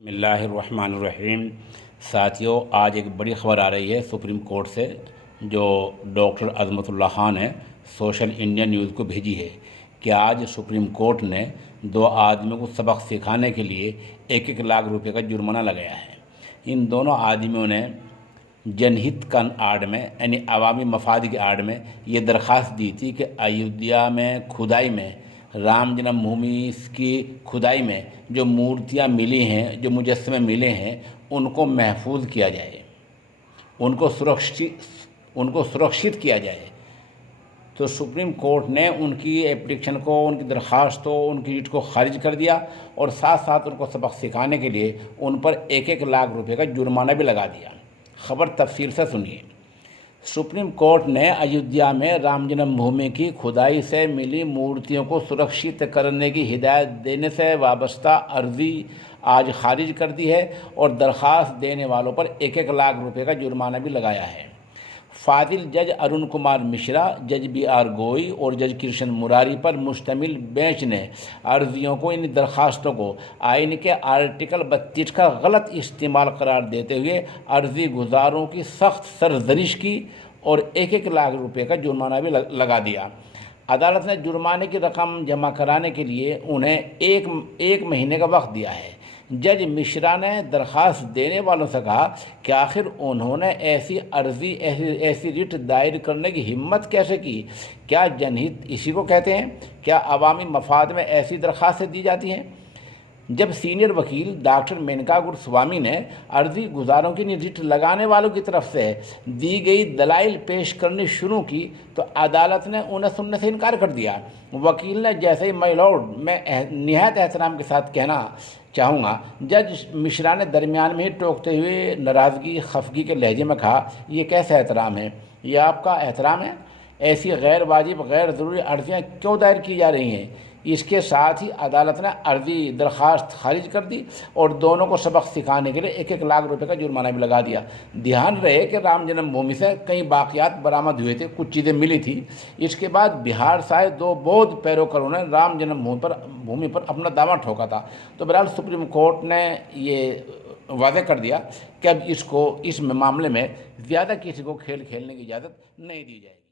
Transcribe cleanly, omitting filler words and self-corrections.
बिस्मिल्लाहिर्रहमानिर्रहीम। साथियों, आज एक बड़ी ख़बर आ रही है सुप्रीम कोर्ट से, जो डॉक्टर अज़मतुल्लाह खान ने सोशल इंडिया न्यूज़ को भेजी है कि आज सुप्रीम कोर्ट ने 2 आदमियों को सबक सिखाने के लिए 1-1 लाख रुपए का जुर्माना लगाया है। इन दोनों आदमियों ने जनहित का आड़ में, यानी अवामी मफाद की आड़ में ये दरख्वास्त दी थी कि अयोध्या में खुदाई में, राम जन्मभूमि की खुदाई में जो मूर्तियां मिली हैं, जो मुजस्समे मिले हैं, उनको महफूज किया जाए, उनको सुरक्षित किया जाए। तो सुप्रीम कोर्ट ने उनकी एप्लीकेशन को, उनकी दरख्वास्त को, उनकी रिट को खारिज कर दिया और साथ साथ उनको सबक सिखाने के लिए उन पर 1-1 लाख रुपए का जुर्माना भी लगा दिया। खबर तफसील से सुनिए। सुप्रीम कोर्ट ने अयोध्या में राम जन्मभूमि की खुदाई से मिली मूर्तियों को सुरक्षित करने की हिदायत देने से वाबस्ता अर्जी आज खारिज कर दी है और दरख्वास्त देने वालों पर 1-1 लाख रुपए का जुर्माना भी लगाया है। फाजिल जज अरुण कुमार मिश्रा, जज BR गोई और जज कृष्ण मुरारी पर मुश्तमिल बेंच ने अर्जियों को, इन दरख्वास्तों को आइन के आर्टिकल 32 का गलत इस्तेमाल करार देते हुए अर्जी गुजारों की सख्त सरजनिश की और 1-1 लाख रुपए का जुर्माना भी लगा दिया। अदालत ने जुर्माने की रकम जमा कराने के लिए उन्हें एक महीने का वक्त दिया है। जज मिश्रा ने दरख्वास्त देने वालों से कहा कि आखिर उन्होंने ऐसी अर्जी, ऐसी रिट दायर करने की हिम्मत कैसे की? क्या जनहित इसी को कहते हैं? क्या अवामी मफाद में ऐसी दरख्वास्तें दी जाती हैं? जब सीनियर वकील डॉक्टर मेनका गुरस्वामी ने अर्जी गुजारों की रिट लगाने वालों की तरफ से दी गई दलाइल पेश करनी शुरू की तो अदालत ने उन्हें सुनने से इनकार कर दिया। वकील ने जैसे ही माय लॉर्ड, मैं निहायत एहतराम के साथ कहना चाहूँगा, जज मिश्रा ने दरमियान में ही टोकते हुए नाराज़गी खफगी के लहजे में कहा, ये कैसा एहतराम है? ये आपका एहतराम है? ऐसी गैर वाजिब, गैर ज़रूरी अर्जियाँ क्यों दायर की जा रही हैं? इसके साथ ही अदालत ने अर्जी दरख्वास्त खारिज कर दी और दोनों को सबक सिखाने के लिए 1-1 लाख रुपए का जुर्माना भी लगा दिया। ध्यान रहे कि राम जन्मभूमि से कई बाक़ियात बरामद हुए थे, कुछ चीज़ें मिली थी। इसके बाद बिहार से आए 2 बौद्ध पैरोकारों ने राम जन्मभूमि पर अपना दावा ठोका था। तो बहरहाल सुप्रीम कोर्ट ने ये वाज़ेह कर दिया कि अब इस मामले में ज़्यादा किसी को खेल खेलने की इजाज़त नहीं दी जाएगी।